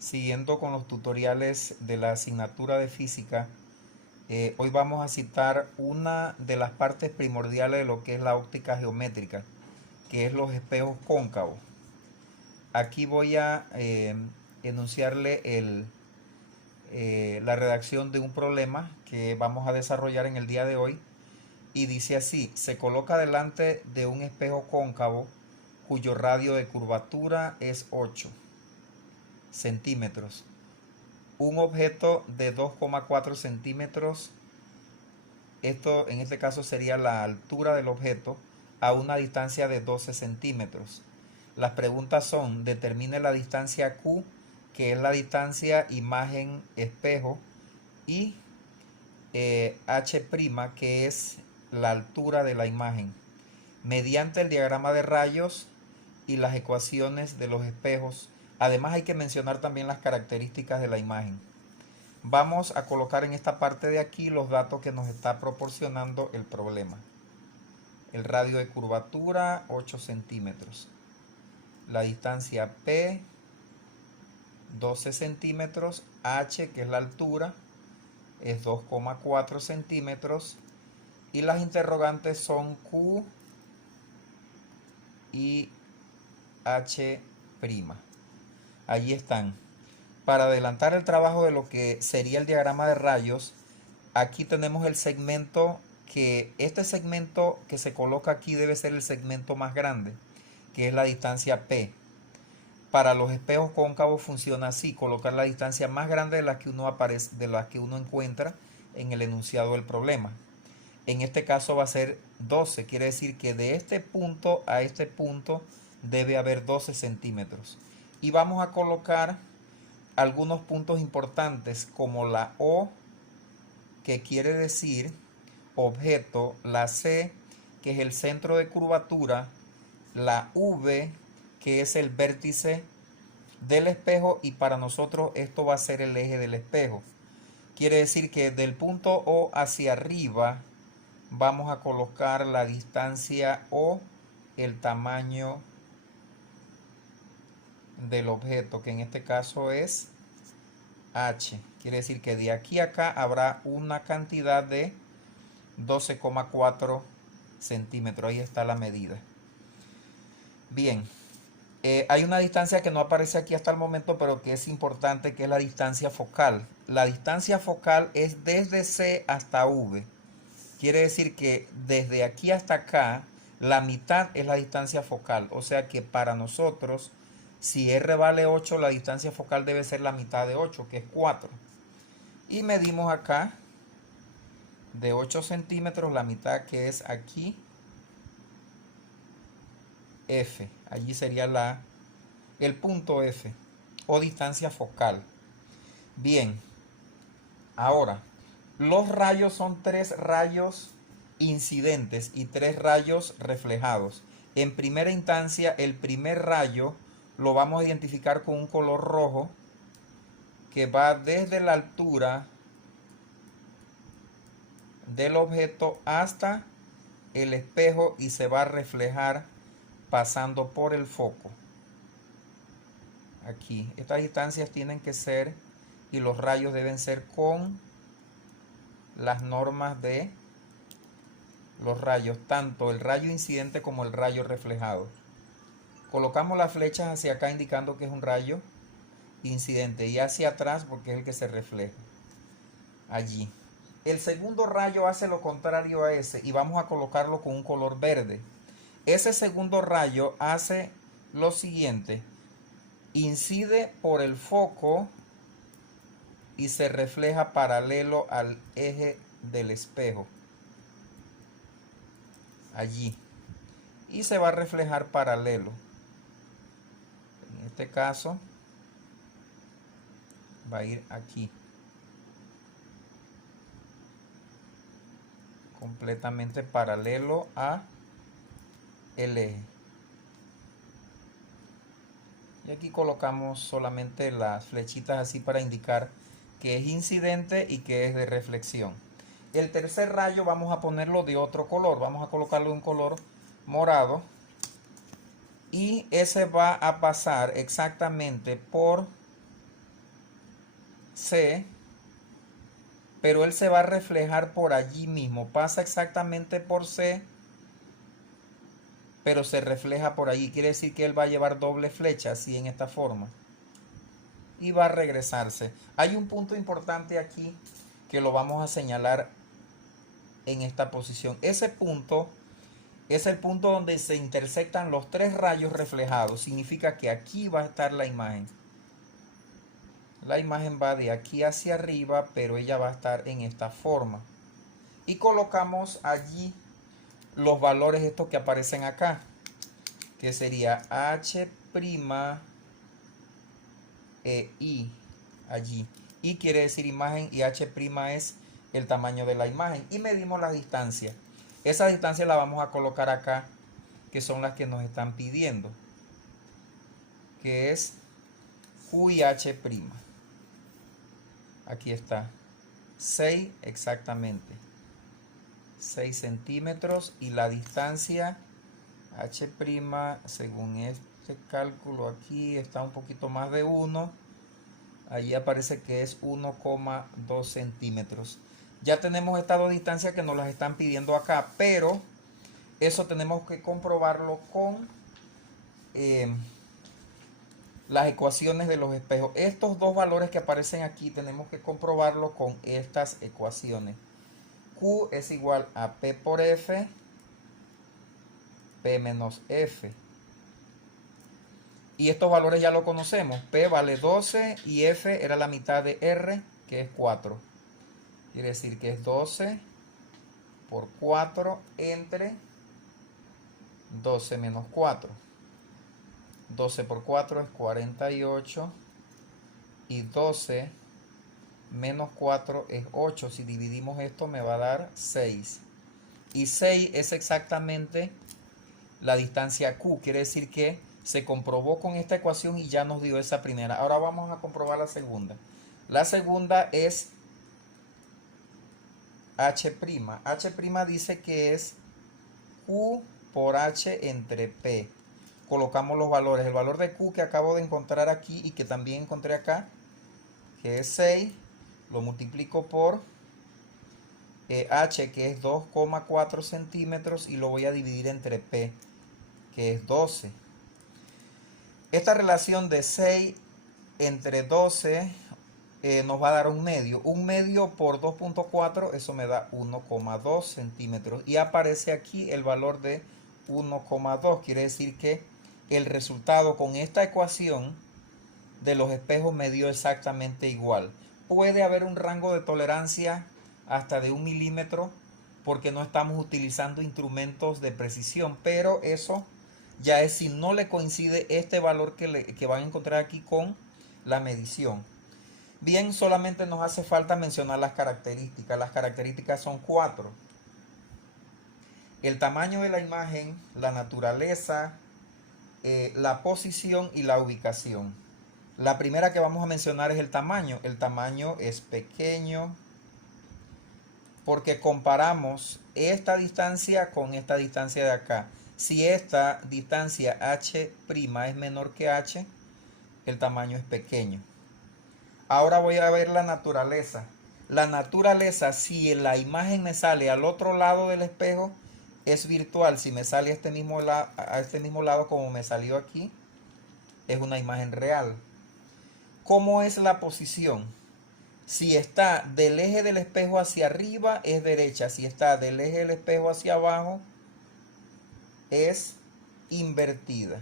Siguiendo con los tutoriales de la asignatura de física, hoy vamos a citar una de las partes primordiales de lo que es la óptica geométrica, que es los espejos cóncavos. Aquí voy a enunciarle la redacción de un problema que vamos a desarrollar en el día de hoy, y dice así: se coloca delante de un espejo cóncavo cuyo radio de curvatura es 8 centímetros. Un objeto de 2,4 centímetros, esto en este caso sería la altura del objeto, a una distancia de 12 centímetros. Las preguntas son: determine la distancia Q, que es la distancia imagen espejo, y H', que es la altura de la imagen, mediante el diagrama de rayos y las ecuaciones de los espejos. Además hay que mencionar también las características de la imagen. Vamos a colocar en esta parte de aquí los datos que nos está proporcionando el problema. El radio de curvatura 8 centímetros. La distancia P 12 centímetros. H, que es la altura, es 2,4 centímetros. Y las interrogantes son Q y H'. Allí están. Para adelantar el trabajo de lo que sería el diagrama de rayos, aquí tenemos el segmento, que este segmento que se coloca aquí debe ser el segmento más grande, que es la distancia P. Para los espejos cóncavos funciona así: colocar la distancia más grande de la que uno encuentra en el enunciado del problema. En este caso va a ser 12, quiere decir que de este punto a este punto debe haber 12 centímetros. Y vamos a colocar algunos puntos importantes, como la O, que quiere decir objeto; la C, que es el centro de curvatura; la V, que es el vértice del espejo, y para nosotros esto va a ser el eje del espejo. Quiere decir que del punto O hacia arriba vamos a colocar la distancia O, el tamaño del objeto, que en este caso es H. Quiere decir que de aquí a acá habrá una cantidad de 12,4 centímetros. Ahí está la medida. Bien, hay una distancia que no aparece aquí hasta el momento, pero que es importante, que es la distancia focal. La distancia focal es desde C hasta V. Quiere decir que desde aquí hasta acá, la mitad es la distancia focal. O sea que para nosotros, si R vale 8, la distancia focal debe ser la mitad de 8, que es 4. Y medimos acá de 8 centímetros, la mitad, que es aquí, F. Allí sería el punto F, o distancia focal. Bien, ahora, los rayos son 3 rayos incidentes y 3 rayos reflejados. En primera instancia, el primer rayo lo vamos a identificar con un color rojo, que va desde la altura del objeto hasta el espejo y se va a reflejar pasando por el foco. Aquí, estas distancias tienen que ser, y los rayos deben ser con las normas de los rayos, tanto el rayo incidente como el rayo reflejado. Colocamos las flechas hacia acá indicando que es un rayo incidente, y hacia atrás porque es el que se refleja allí. El segundo rayo hace lo contrario a ese, y vamos a colocarlo con un color verde. Ese segundo rayo hace lo siguiente: incide por el foco y se refleja paralelo al eje del espejo, allí, y se va a reflejar paralelo. En este caso va a ir aquí, completamente paralelo a el eje. Y aquí colocamos solamente las flechitas así para indicar que es incidente y que es de reflexión. El tercer rayo vamos a ponerlo de otro color, vamos a colocarlo un color morado, y ese va a pasar exactamente por C, pero él se va a reflejar por allí mismo. Pasa exactamente por C, pero se refleja por allí. Quiere decir que él va a llevar doble flecha, así en esta forma. Y va a regresarse. Hay un punto importante aquí que lo vamos a señalar en esta posición. Ese punto es el punto donde se intersectan los tres rayos reflejados. Significa que aquí va a estar la imagen. La imagen va de aquí hacia arriba, pero ella va a estar en esta forma. Y colocamos allí los valores estos que aparecen acá, que sería H' e I allí. I quiere decir imagen y H' es el tamaño de la imagen. Y medimos la distancia. Esa distancia la vamos a colocar acá, que son las que nos están pidiendo, que es Q y H'. Aquí está, 6 exactamente, 6 centímetros, y la distancia H', según este cálculo aquí, está un poquito más de 1. Allí aparece que es 1,2 centímetros. Ya tenemos estas dos distancias que nos las están pidiendo acá, pero eso tenemos que comprobarlo con las ecuaciones de los espejos. Estos dos valores que aparecen aquí tenemos que comprobarlo con estas ecuaciones. Q es igual a P por F, P menos F. Y estos valores ya lo conocemos. P vale 12 y F era la mitad de R, que es 4. Quiere decir que es 12 por 4 entre 12 menos 4. 12 por 4 es 48. Y 12 menos 4 es 8. Si dividimos esto me va a dar 6. Y 6 es exactamente la distancia Q. Quiere decir que se comprobó con esta ecuación y ya nos dio esa primera. Ahora vamos a comprobar la segunda. La segunda es H'. H' dice que es Q por H entre P. Colocamos los valores. El valor de Q que acabo de encontrar aquí y que también encontré acá, que es 6, lo multiplico por H, que es 2,4 centímetros, y lo voy a dividir entre P, que es 12. Esta relación de 6 entre 12 nos va a dar un medio. Un medio por 2,4, eso me da 1,2 centímetros. Y aparece aquí el valor de 1,2. Quiere decir que el resultado con esta ecuación de los espejos me dio exactamente igual. Puede haber un rango de tolerancia hasta de 1 milímetro porque no estamos utilizando instrumentos de precisión, pero eso ya es si no le coincide este valor que van a encontrar aquí con la medición. Bien, solamente nos hace falta mencionar las características. Las características son 4. El tamaño de la imagen, la naturaleza, la posición y la ubicación. La primera que vamos a mencionar es el tamaño. El tamaño es pequeño porque comparamos esta distancia con esta distancia de acá. Si esta distancia H' es menor que H, el tamaño es pequeño. Ahora voy a ver la naturaleza. La naturaleza, si la imagen me sale al otro lado del espejo, es virtual. Si me sale a este mismo lado como me salió aquí, es una imagen real. ¿Cómo es la posición? Si está del eje del espejo hacia arriba, es derecha. Si está del eje del espejo hacia abajo, es invertida.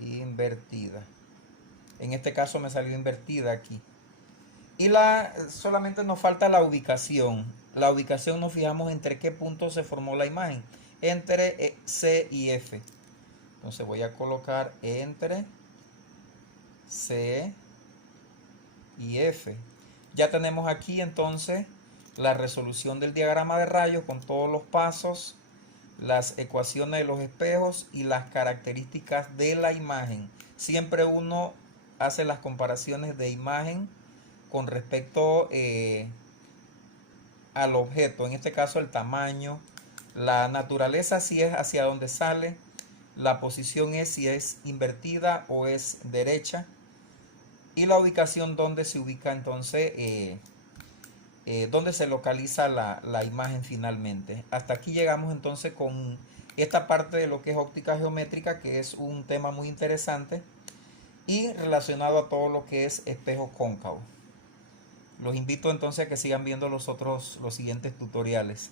Invertida. En este caso me salió invertida aquí. Y solamente nos falta la ubicación. La ubicación nos fijamos entre qué punto se formó la imagen. Entre C y F. Entonces voy a colocar entre C y F. Ya tenemos aquí entonces la resolución del diagrama de rayos con todos los pasos, las ecuaciones de los espejos y las características de la imagen. Siempre uno hace las comparaciones de imagen con respecto al objeto, en este caso el tamaño, la naturaleza si es hacia donde sale, la posición es si es invertida o es derecha, y la ubicación donde se ubica entonces, donde se localiza la imagen finalmente. Hasta aquí llegamos entonces con esta parte de lo que es óptica geométrica, que es un tema muy interesante y relacionado a todo lo que es espejo cóncavo. Los invito entonces a que sigan viendo los siguientes tutoriales.